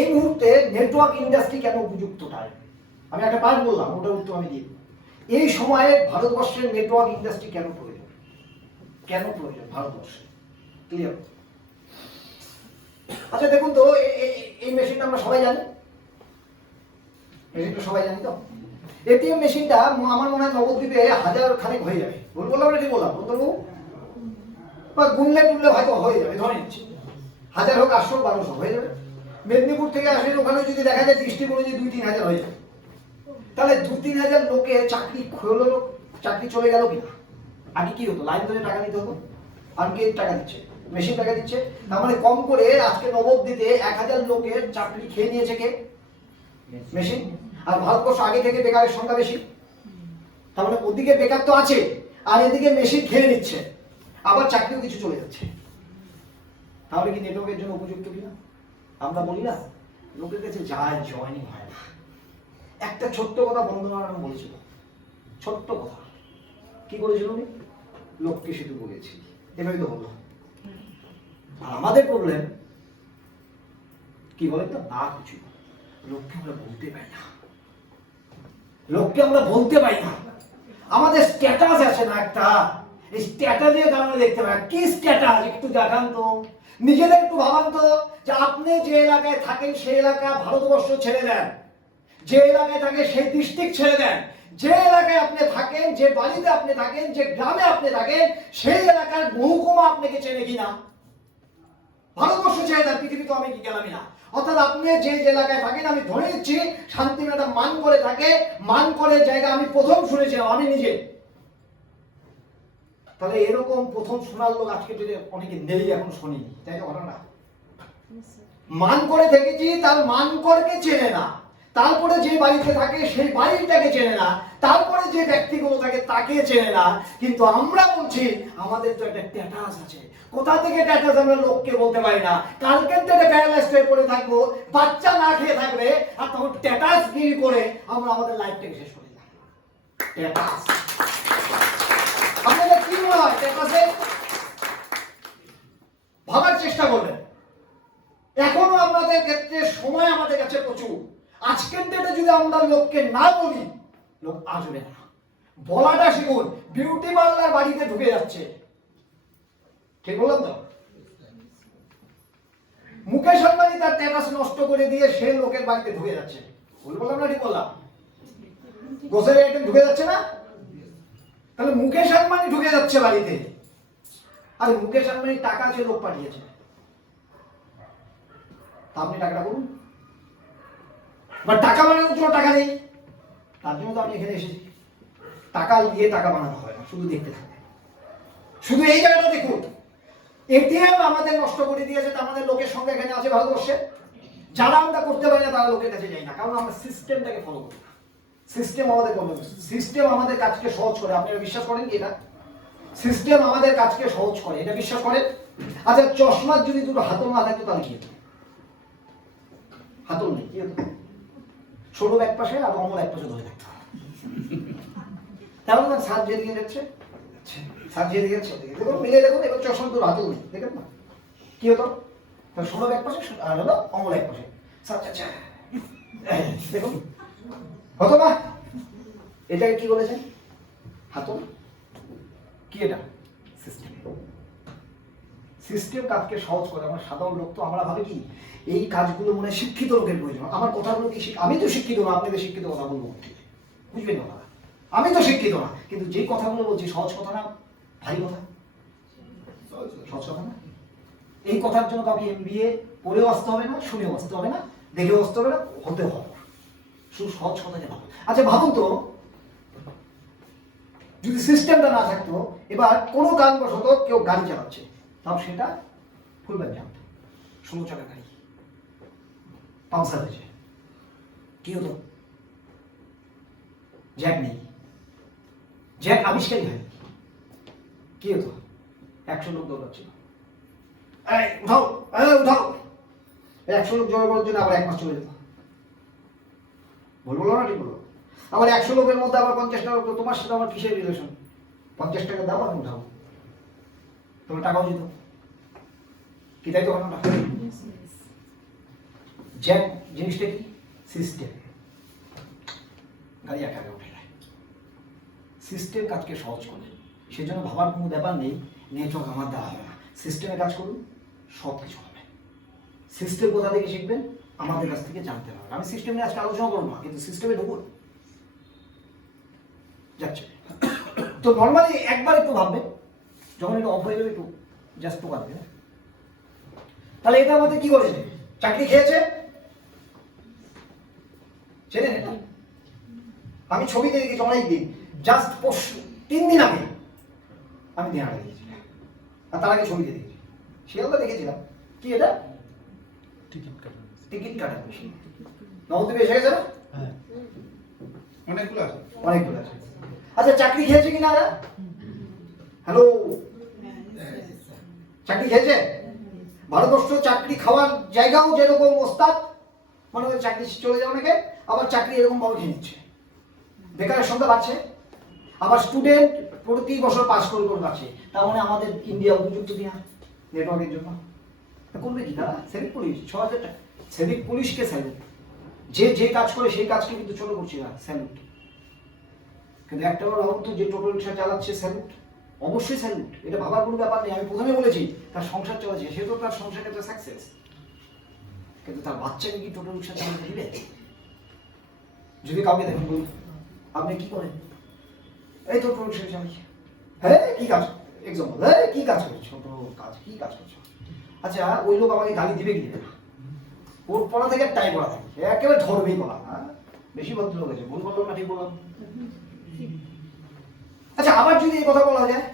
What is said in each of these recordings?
এই মুহূর্তে network industry কেন উপযুক্ত টাইম? আমি একটা পার্ট বললাম, ওটার উত্তর আমি দিই। এই সময়ে ভারতবর্ষের নেটওয়ার্ক ইন্ডাস্ট্রি কেন প্রয়োজন? কেন প্রয়োজন ভারতবর্ষে? ক্লিয়ার? আচ্ছা দেখুন তো, এই মেশিনটা আমরা সবাই জানি, মেশিনটা সবাই জানি তো। এটিএম মেশিনটা আমার মনে হয় নবদ্বীপে 1000 খানেক হয়ে যাবে। বললাম না ঠিক বললাম? বলতো বা গুনলে টুনলে হয়তো হয়ে যাবে, ধরে নিচ্ছি 1000 হোক 800 1200 হয়ে যাবে। মেদিনীপুর থেকে আসলে ওখানে যদি দেখা যায় ডিস্ট্রিক্ট অনুযায়ী 2-3 হাজার হয়ে যাবে, তাহলে 2-3 হাজার লোকের চাকরি হলো, চাকরি চলে গেল কিনা? আগে কি হতো? লাইন ধরে টাকা দিতে হতো, আর কে টাকা দিচ্ছে? মেশিন টাকা দিচ্ছে। তার মানে কম করে আজকে নবদ্বীপে 1000 লোকের চাকরি খেয়ে নিয়েছে কে? মেশিন। আর ভারতবর্ষ আগে থেকে বেকারের সংখ্যা বেশি, তার মানে ওদিকে বেকার তো আছে, আর এদিকে মেশিন খেয়ে নিচ্ছে, আবার চাকরিও কিছু চলে যাচ্ছে। তাহলে কি নেটওয়ার্কের জন্য উপযুক্ত কিনা? আমরা বলি না, লোকের কাছে যায়, জয়েনিং হয় না। একটা ছোট্ট কথা বন্দনারায়ণ বলেছিল, ছোট্ট কথা, কি করেছিল উনি? লোককে শুধু বলেছি, এভাবে তো হলো। আর আমাদের প্রবলেম কি বলেন তো, না কিছু লোককে আমরা বলতে পারি না, লোককে আমরা বলতে পারি না। আমাদের স্ট্যাটাস আছে না একটা, এই স্ট্যাটাস দিয়ে আমরা দেখতে পাই। কি স্ট্যাটাস একটু দেখান তো, নিজেদের একটু ভাবান তো, যে আপনি যে এলাকায় থাকেন সেই এলাকা ভারতবর্ষ ছেড়ে দেন, যে এলাকায় থাকেন সেই ডিস্ট্রিক্ট ছেড়ে দেন, যে এলাকায় আপনি থাকেন, যে বাড়িতে আপনি থাকেন, যে গ্রামে আপনি থাকেন, সেই এলাকার মহকুমা আপনাকে চেনে কিনা? ভারতবর্ষ ছেড়ে দেন, পৃথিবী তো আমি কি গেলামই না। অর্থাৎ আপনি যে এলাকায় থাকেন, আমি ধরে নিচ্ছি শান্তি ম্যাডাম মান করে থাকে, মান করে জায়গা আমি প্রথম শুনেছিলাম আমি নিজে। তাহলে এরকম প্রথম শোনার লোক আজকে যদি অনেকে নেই, এখন শুনিনি, তাই না? ঘটনা মান করে থেকেছি, তার মান করকে চেনে না, তারপরে যে বাড়িতে থাকে সেই বাড়িটাকে চেনে না, তারপরে যে ব্যক্তিগুলো থাকে তাকে চেনে না। কিন্তু আমরা বলছি আমাদের তো একটা স্ট্যাটাস আছে। কোথা থেকে স্ট্যাটাস আমরা লোককে বলতে পারি না। কালকের থেকে প্যারালাইজড হয়ে পড়ে থাকবো, বাচ্চা না খেয়ে থাকবে, আর তখন স্ট্যাটাস গিরি করে আমরা আমাদের লাইফটাকে শেষ করে দিলাম। স্ট্যাটাস আপনাদের কি মনে হয়? স্ট্যাটাসে ভাবার চেষ্টা করবেন। এখনো আপনাদের ক্ষেত্রে সময় আমাদের কাছে প্রচুর। আজকের ডেটে যদি আমরা লোককে না বলি, লোক আসবে না। বলাটা শিখুন। বিউটি পার্লার বাড়িতে ঢুকে যাচ্ছে, ঠিক বললাম তো? মুকেশ আম্বানি তার স্ট্যাটাস নষ্ট করে দিয়ে সে লোকের বাড়িতে ঢুকে যাচ্ছে, বললাম না ঠিক বললাম? গোসের আইটেম ঢুকে যাচ্ছে না? তাহলে মুকেশ আম্বানি ঢুকে যাচ্ছে বাড়িতে, আর মুকেশ আম্বানি টাকা আছে, লোক পাঠিয়েছে, আপনি টাকাটা করুন। বা টাকা বানানোর জন্য টাকা নেই, তার জন্য তো আমি এখানে এসেছি। টাকা দিয়ে টাকা বানানো হয় না, শুধু দেখতে থাকে। শুধু এই জায়গাটা দেখুন, এটিএম আমাদের নষ্ট করে দিয়েছে, আমাদের লোকের সঙ্গে এখানে আছে ভারতবর্ষে। যারা আমরা করতে পারি না তারা লোকের কাছে যাই না, কারণ আমরা সিস্টেমটাকে ফলো করি না। সিস্টেম আমাদের সিস্টেম আমাদের কাজকে সহজ করে। আপনারা বিশ্বাস করেন কি এটা? সিস্টেম আমাদের কাজকে সহজ করে, এটা বিশ্বাস করেন? আচ্ছা, চশমার যদি দুটো হাতল না থাকতো তাহলে কি হতো? হাতল নেই, কি হতো? সৌরভ এক পাশে আর অমল এক পাশে ধরে থাকতো। তাহলে না সাত যেদিকে যাচ্ছে, সাত যেদিকে যাচ্ছে, দেখুন মিলে দেখুন, এবার চশমার দুটো হাতল নেই, দেখেন না কি হতো? তাহলে সৌরভ এক পাশে আর হলো অমল এক পাশে, দেখুন হতো না? এটাকে কি বলেছেন? হাতল। কি এটা? সিস্টেম। সিস্টেম কাজকে সহজ করে। আমরা সাধারণ লোক তো আমরা ভাবি কি এই কাজগুলো মনে শিক্ষিত লোকের প্রয়োজন। আমার কথাগুলো কি আমি তো শিক্ষিত না, আপনাদের শিক্ষিত কথা বলবো, বুঝবেন কথা? আমি তো শিক্ষিত না, কিন্তু যে কথাগুলো বলছি সহজ কথা না ভারী কথা? সহজ কথা না? এই কথার জন্য কাউকে এমবিএ পড়েও আসতে হবে না, শুনেও আসতে হবে না, দেখেও আসতে হবে না, হতে হবে শুধু সহজ কথাকে ভাবুন। আচ্ছা ভাবুন তো, যদি সিস্টেমটা না থাকতো, এবার কোনো কারণবশত কেউ গাড়ি চালাচ্ছে, তাও সেটা ফুলব্যাগ জানত, 16 চাকা গাড়ি পাংচার হয়েছে, কি হতো? জ্যাক নেই, জ্যাক আবিষ্কারই হয়নি, কি হতো? 100 লোক দৌড়াচ্ছিল, উঠাও উঠাও, 100 লোক জড়ো করার জন্য আবার 1 মাস চলে যেত। বলবো না ঠিক বলবো? আবার 100 লোকের মধ্যে আবার 50 টাকা, তোমার সাথে আমার কিসের রিলেশন? 50 টাকা দাও আমি উঠাবো, তোমার টাকাও যেত, কি তাই তো ঘটনাটা? জ্যাক জিনিসটা কি? সিস্টেম। গাড়ি একা একা উঠে যায়, সিস্টেম কাজকে সহজ করে। সেজন্য ভাবার কোনো ব্যাপার নেই নেটওয়ার্ক আমার দেওয়া হবে না। সিস্টেমে কাজ করুন, সব কিছু হবে। সিস্টেম কোথা থেকে শিখবেন? আমাদের কাছ থেকে জানতে হবে। আমি সিস্টেম নিয়ে আজকে আলোচনা করবো না, কিন্তু সিস্টেমে ঢুকুন যাচ্ছে। তো নর্মালি একবার একটু ভাববেন, যখন একটু অফ হয়ে যাবে একটু জাস্ট টোকা দেবে। তাহলে এটা আমাদের কি করেছে? চাকরি খেয়েছে, চেনেন এটা? আমি ছবিতে দেখেছি অনেক দিন, জাস্ট 3 দিন আগে আমি দেহাটা দেখেছি, আর তার আগে ছবিতে দেখেছি। শিয়ালদা দেখেছিলাম। কি এটা? টিকিট কাটার মেশিন। নবদ্বীপে এসে গেছে না? হ্যাঁ, অনেকগুলো আছে, অনেকগুলো আছে। আচ্ছা, চাকরি খেয়েছে কিনা? হ্যালো, চাকরি খেয়েছে? ভারতবর্ষ চাকরি খাওয়ার জায়গাও যেরকম ওস্তাদ, মনে হয় চাকরি চলে যায় অনেকে, আবার চাকরি এরকম ভাবে খেয়ে নিচ্ছে। বেকারের সংখ্যা বাড়ছে, আবার স্টুডেন্ট প্রতি বছর পাস করে বাড়ছে। তার মানে আমাদের ইন্ডিয়া উপযুক্ত কিনা নেটওয়ার্কের জন্য? করবে কি তারা? সিভিক পুলিশ 6,000 টাকা। সিভিক পুলিশকে স্যালুট। যে কাজ করে সেই কাজকে কিন্তু ছোট করছি না, স্যালুট। কিন্তু একটা রাহুল তো যে টোটো রিক্সা চালাচ্ছে, স্যালুট, অবশ্যই স্যালুট। এটা ভাবার কোনো ব্যাপার নেই। আমি প্রথমে বলেছি তার সংসার চলেছে, সে তো তার সংসার একটা সাকসেস। কিন্তু তার বাচ্চাকে কি টোটো রিক্সা চালাতে দিবে? যদি কাউকে দেখুন, বলুন আপনি কি করেন? এই তো টোটো রিক্সা চালাই। হ্যাঁ, কি কাজ? এক্সাম্পল, হ্যাঁ কি কাজ করছো? ছোট কাজ, কি কাজ করছো? আচ্ছা, ওই লোক আমাকে গালি দিবে কি দিবে না? ওর পড়া থেকে টাই পড়া থাকে, একেবারে ধরবেই বলা। বেশি ভদ্রলোক আছে, ভুল বললাম না ঠিক বললাম? আচ্ছা, আবার যদি এই কথা বলা যায়,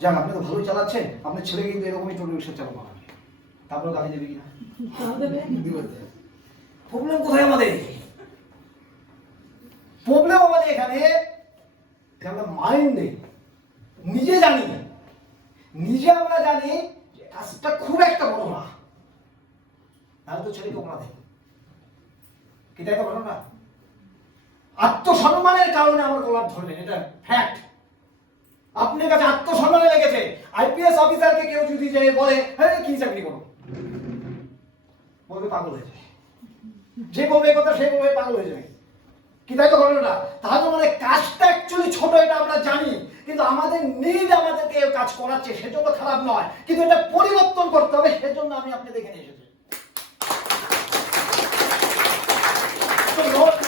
যাক আপনি তো ভালোই চালাচ্ছেন, আপনার ছেলে কিন্তু এরকমই টোটো রিক্সা চালানো হবে, তারপরে গালি দেবে কিনা? প্রবলেম কোথায় আমাদের? প্রবলেম আমাদের এখানে আমরা মাইন্ড নেই, নিজে জানি, আমরা জানি কাজটা খুব একটা বড় না, তাহলে তো ছেলেকে ওপরা দেয়। কি তাই তো বলো না? আত্মসম্মানের কারণে আমার কলার ধরবেন, এটা ফ্যাক্ট। আপনার কাছে আত্মসম্মানে লেগেছে, আইপিএস অফিসারকে কেউ যদি যে বলে হ্যাঁ কি চাকরি করো, বলবে পাগল হয়ে যায়। যে বলবে কথা সে বলবে পাগল হয়ে যাবে। কি তাই তো ঘটনাটা? তাহলে মানে কাজটা অ্যাকচুয়ালি ছোট, এটা আমরা জানি, কিন্তু আমাদের নিড আমাদেরকে কাজ করাচ্ছে, সেজন্য খারাপ নয়, কিন্তু এটা পরিবর্তন করতে হবে। সেজন্য আমি আপনি দেখে নিয়ে এসেছি।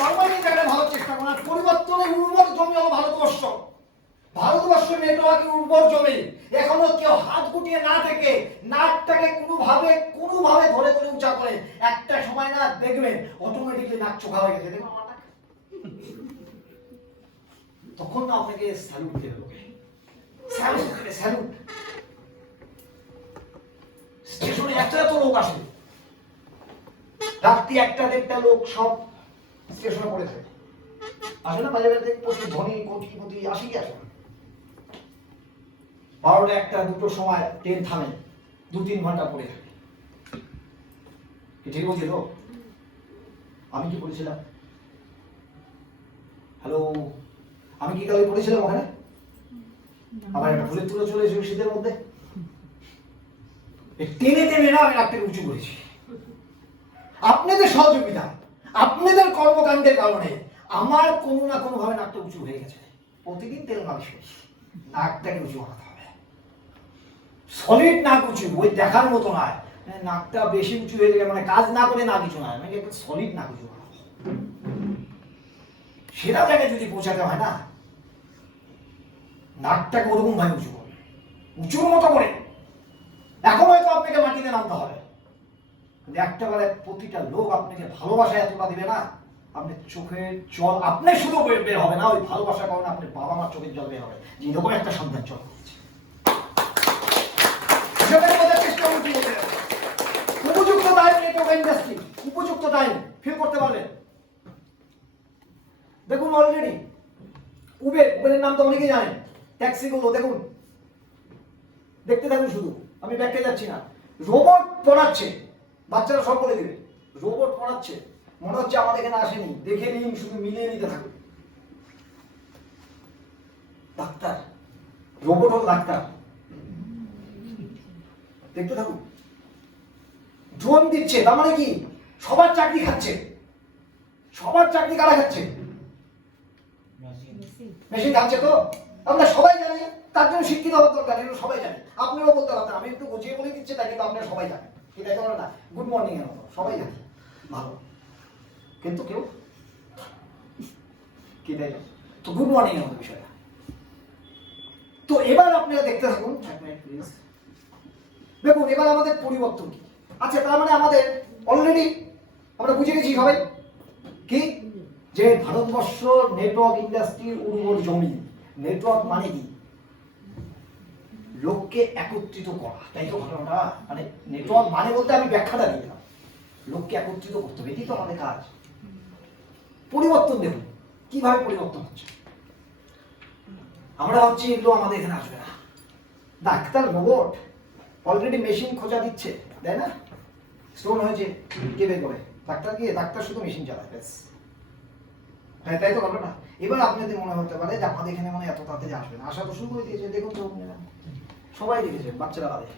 নর্মালি জায়গায় ভালো চেষ্টা করার, পরিবর্তনের উর্বর জমি হলো ভারতবর্ষ। ভারতবর্ষ নেটওয়ার্কের উর্বর জমি। এখনো কেউ হাত গুটিয়ে না থেকে নাকটাকে কোনোভাবে ধরে ধরে উঁচা করে, একটা সময় না দেখবেন অটোমেটিকলি নাক চোখা হয়ে গেছে। দেখুন আমার নাক, তখন না আপনাকে স্যালুট দেবে লোকে, স্যালুট দেবে, স্যালুট। স্টেশনে এত লোক আসে, রাত্রি 1টা-1:30 লোক সব স্টেশনে পড়েছে, আসে না? বাজারে প্রচুর ধনী কোটিপতি আসি কি আসে না? 12টা, 1টা, 2টোর সময় ট্রেন থামে, 2-3 ঘন্টা পড়ে থাকে। ঠিক বলছি তো? আমি কি বলেছিলাম? হ্যালো, আমি কি কালে পড়েছিলাম ওখানে? আমার একটা ফুলের তুলে চলে এসেছিল শীতের মধ্যে, টেনে টেনে না আমি নাকটাকে উঁচু করেছি। আপনাদের সহযোগিতা, আপনাদের কর্মকাণ্ডের কারণে আমার কোনো না কোনো ভাবে নাকটা উঁচু হয়ে গেছে। প্রতিদিন তেল মালিশ করছি, নাকটাকে উঁচু বানাতে হবে। সলিড নাক উঁচু, ওই দেখার মতো নয় নাকটা বেশি উঁচু হয়ে গেলে মানে কাজ না করে না কিছু নয়, মানে একটা সলিড নাক উঁচু বানাবো। সেরা জায়গায় যদি পৌঁছাতে হয় না, নাকটাকে ওরকম ভাবে উঁচু করবে, উঁচুর মতো করে। এখন হয়তো আপনাকে মাটিতে নামতে হবে, কিন্তু একটা বেলায় প্রতিটা লোক আপনাকে ভালোবাসা এতটা দিবে না, আপনি চোখের জল আপনার শুধু বের হবে না, ওই ভালোবাসার কারণে আপনার বাবা মার চোখের জল বের হবে, যে এরকম একটা সন্তান জন্ম দিয়েছে। উপযুক্ত টাইম নেটওয়ার্ক ইন্ডাস্ট্রি, উপযুক্ত টাইম ফিল করতে পারবেন। দেখুন অলরেডি উবেরের নাম তো অনেকেই জানেন, ট্যাক্সিগুলো দেখুন, দেখতে থাকুন শুধু, আমি ব্যাখ্যা যাচ্ছি না। রোবট পড়াচ্ছে, বাচ্চারা সব বলে দিবে, রোবট পড়াচ্ছে, মনে হচ্ছে আমাদের এখানে আসেনি, দেখে নিন, শুধু মিলিয়ে নিতে থাকুন। ডাক্তার, রোবট হল ডাক্তার, দেখতে থাকুন। ড্রোন দিচ্ছে, তার মানে কি সবার চাকরি খাচ্ছে। সবার চাকরি কারা খাচ্ছে? মেশিন খাচ্ছে। তো আমরা সবাই জানি, তার জন্য শিক্ষিত হওয়ার দরকার, এগুলো সবাই জানে। আপনিও বলতে পারতেন, আমি একটু বুঝিয়ে বলে দিচ্ছি তাই, কিন্তু আপনারা সবাই জানেন। ঠিক আছে না? গুড মর্নিং এর মতো সবাই জানে, ভালো। কিন্তু কেউ কি তাই তো গুড মর্নিং এর মতো বিষয়টা। তো এবার আপনারা দেখতে থাকুন, এক মিনিট প্লিজ। দেখুন এবার আমাদের পরিবর্তন কি। আচ্ছা, তার মানে আমাদের অলরেডি আমরা বুঝে গেছি সবাই কি, যে ভারতবর্ষ নেটওয়ার্ক ইন্ডাস্ট্রির উর্বর জমি। নেটওয়ার্ক মানে কি? লোককে একত্রিত করা, তাই তো ঘটনাটা। মানে নেটওয়ার্ক মানে বলতে আমি ব্যাখ্যাটা দিয়ে দিলাম, লোককে একত্রিত করতে হবে, এটি তো আমাদের কাজ। পরিবর্তন দেখুন কিভাবে পরিবর্তন হচ্ছে। আমরা ভাবছি এগুলো আমাদের এখানে আসবে না। ডাক্তার রোবট অলরেডি মেশিন খোঁজা দিচ্ছে, তাই না? স্টোন হয়েছে, কে বের করে? ডাক্তার গিয়ে, ডাক্তার শুধু মেশিন চালায়, ব্যাস। হ্যাঁ, তাই তো ঘটনা। এবার আপনাদের মনে হতে পারে যে আমাদের এখানে মানে এত তাড়াতাড়ি আসবে না। আসা তো শুরু করে দিয়েছে, দেখুন তো আপনারা সবাই দেখেছেন, বাচ্চারা বাদে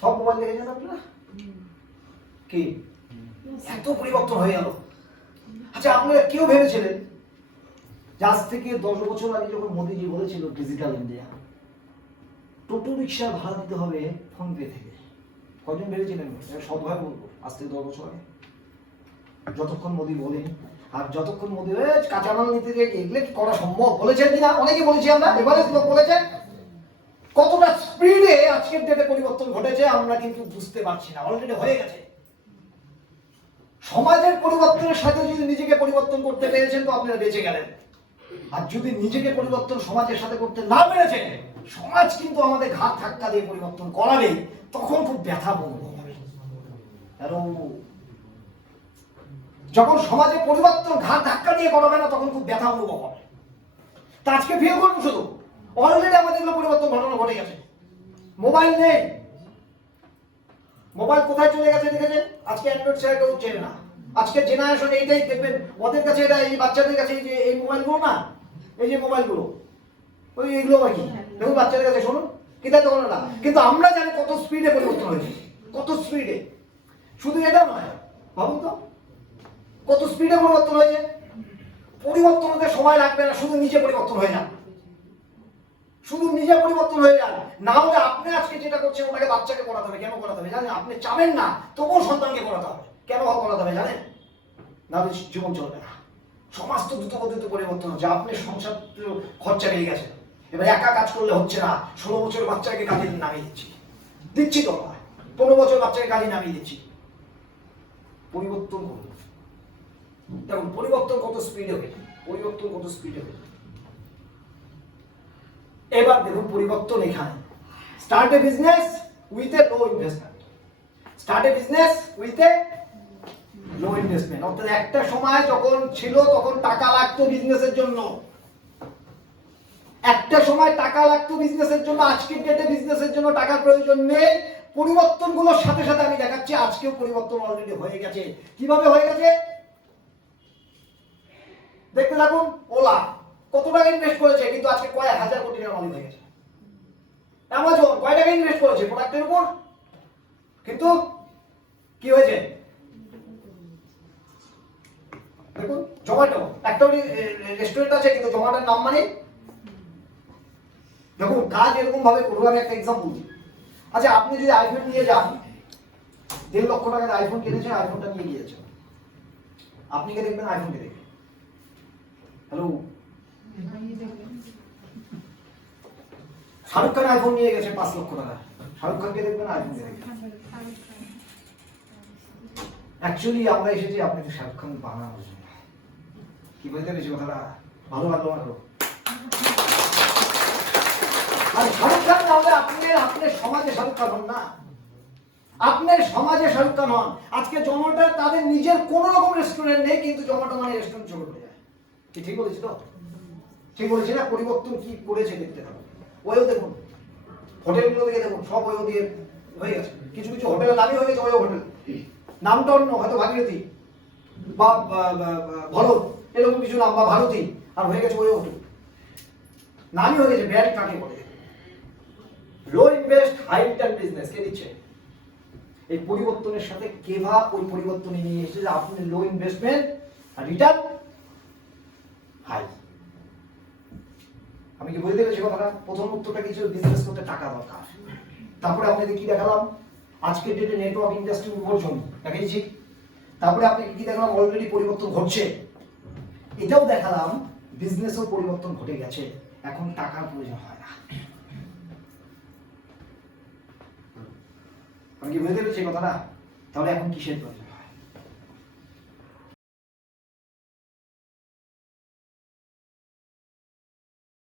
সব মোবাইল দেখেছেন আপনারা কি এত পরিবর্তন হয়ে গেল। আচ্ছা, আপনারা কেউ ভেবেছিলেন যে আজ থেকে 10 বছর আগে যখন মোদিজি বলেছিল ডিজিটাল ইন্ডিয়া, টোটো রিক্সা ভাড়া দিতে হবে ফোন পে থেকে, কজন ভেবেছিলেন? সদভাবে বলবো, আজ থেকে 10 বছর আগে যতক্ষণ মোদি বলেন, আর যতক্ষণ মোদি কাঁচামাল নিতে গিয়ে এগুলো কি করা সম্ভব বলেছেন কিনা? অনেকে বলেছি আমরা, এবারে লোক বলেছে। কতটা স্পিডে আজকের ডেটে পরিবর্তন ঘটেছে আমরা কিন্তু বুঝতে পারছি না, অলরেডি হয়ে গেছে। সমাজের পরিবর্তনের সাথে যদি নিজেকে পরিবর্তন করতে পেরেছেন তো আপনারা বেঁচে গেলেন, আর যদি নিজেকে পরিবর্তন সমাজের সাথে করতে না পেরেছেন, সমাজ কিন্তু আমাদের ঘাট ধাক্কা দিয়ে পরিবর্তন করাবে, তখন খুব ব্যথা অনুভব হবে। যখন সমাজে পরিবর্তন ঘাট ধাক্কা দিয়ে করাবে না, তখন খুব ব্যথা অনুভব হবে। তা আজকে ফিল করুন, শুধু অলরেডি আমাদের পরিবর্তন ঘটনা ঘটে গেছে। মোবাইল নেই, মোবাইল কোথায় চলে গেছে দেখেছেন? আজকে অ্যান্ড্রয়েড ছাড়া কেউ চেনে না। আজকে জেনারেশন এইটাই দেখবেন, ওদের কাছে এটা, এই বাচ্চাদের কাছে এই যে এই মোবাইলগুলো না, এই যে মোবাইলগুলো, ওই এগুলো আর কি দেখুন বাচ্চাদের কাছে, শুনুন কি তাই তখন না। কিন্তু আমরা জানি কত স্পিডে পরিবর্তন হয়েছে, কত স্পিডে। শুধু এটা নয়, ভাবুন তো কত স্পিডে পরিবর্তন হয়েছে। পরিবর্তন হতে সময় লাগবে না, শুধু নিজে পরিবর্তন হয়ে যান, শুধু নিজে পরিবর্তন হয়ে যান। না হলে আপনি আজকে যেটা করছেন ওটাকে বাচ্চাকে করাতে হবে। কেন করাতে হবে জানেন? আপনি চাবেন না, তবুও সন্তানকে করাতে হবে। কেন করাতে হবে জানেন? না হলে জীবন চলবে না। সমাজ তো দ্রুত গতিতে পরিবর্তন হচ্ছে। আপনি সংসার খরচা বেড়ে গেছে, এবার একা কাজ করলে হচ্ছে না, 16 বছরের বাচ্চাকে কাজে নামিয়ে দিচ্ছি তো, 15 বছর বাচ্চাকে কাজে নামিয়ে দিচ্ছি। পরিবর্তন করুন, দেখুন পরিবর্তন কত স্পিডে হয়েছে, পরিবর্তন কত স্পিডে হয়েছে। এবার দেখুন পরিবর্তন এখানে। Start A business with a low investment. Start A business with a low investment. অর্থাৎ একটা সময় যখন ছিল তখন টাকা লাগতো বিজনেসের জন্য, একটা সময় টাকা লাগতো বিজনেসের জন্য। আজকের ডেটে বিজনেসের জন্য টাকার প্রয়োজন নেই। পরিবর্তনগুলোর সাথে সাথে আমি দেখাচ্ছি আজকেও পরিবর্তন অলরেডি হয়ে গেছে। কিভাবে হয়ে গেছে দেখতে থাকুন। ওলা কত টাকা ইনভেস্ট করেছে, কিন্তু আজকে কয়েক হাজার কোটি টাকা মালিক হয়ে গেছে। অ্যামাজন কয় টাকা ইনভেস্ট করেছে প্রোডাক্টের উপর, কিন্তু কি হয়েছে দেখুন। জোম্যাটো একটা রেস্টুরেন্ট আছে, কিন্তু জোম্যাটোর নাম মানে দেখুন কাজ এরকম ভাবে করবো। আমি একটা এক্সাম্পল দিই। আচ্ছা, আপনি যদি আইফোন নিয়ে যান, 1.5 লক্ষ টাকার আইফোন কিনেছেন, আইফোনটা নিয়ে গিয়েছেন, আপনি কে দেখবেন? আইফোনকে দেখবেন। হ্যালো, শাহরুখ খান আইফোন নিয়ে গেছে 5 লক্ষ টাকা, শাহরুখ খানকে দেখবেন, আইফোনকে দেখবেন। অ্যাকচুয়ালি আমরা এসেছি আপনাকে শাহরুখ খান বানানোর জন্য। কি বলতে পেরেছি কথাটা? ভালো লাগলো আমার। আর শাহরুখ খান না হলে আপনার সমাজে শাহরুখ খান হন না, আপনার সমাজে শাহরুখ খান হন। আজকে জোম্যাটো তাদের নিজের কোন রকম রেস্টুরেন্ট নেই, কিন্তু জোম্যাটো মানে রেস্টুরেন্ট চলে যায়। ঠিক বলেছি তো? ঠিক বলেছি না? পরিবর্তন কি করেছে দেখতে হবে। ওইও দেখুন, হোটেলগুলো দিকে দেখুন, সব ওইও দিয়ে হয়ে গেছে। কিছু কিছু হোটেলের নামই হয়ে গেছে ওইও হোটেল, নামটা অন্য, হয়তো ভাগীরথী বা ভরত এরকম কিছু নাম, বা ভারতী, আর হয়ে গেছে ওইও হোটেল, নামই হয়ে গেছে। ব্র্যান্ড কাকে বলে? লো ইনভেস্ট হাই রিটার্ন বিজনেস কে দিচ্ছে? এই পরিবর্তনের সাথে কেভা ওই পরিবর্তনে নিয়ে এসেছে যে আপনি লো ইনভেস্টমেন্ট আর রিটার্ন হাই। আমি কি বুঝতে পেরেছি কথাটা? প্রথম উত্তরটা কিছু বিজনেস করতে টাকা দরকার। তারপরে আপনাদের কি দেখালাম, আজকের ডেটে নেটওয়ার্ক ইন্ডাস্ট্রি বিবর্জন দেখিয়েছি। তারপরে আপনাকে কি দেখালাম, অলরেডি পরিবর্তন ঘটছে। এটাও দেখালাম বিজনেসও পরিবর্তন ঘটে গেছে, এখন টাকার প্রয়োজন হয় না। আমি কি বুঝতে পেরেছি কথাটা? তাহলে এখন কিসের প্রয়োজন?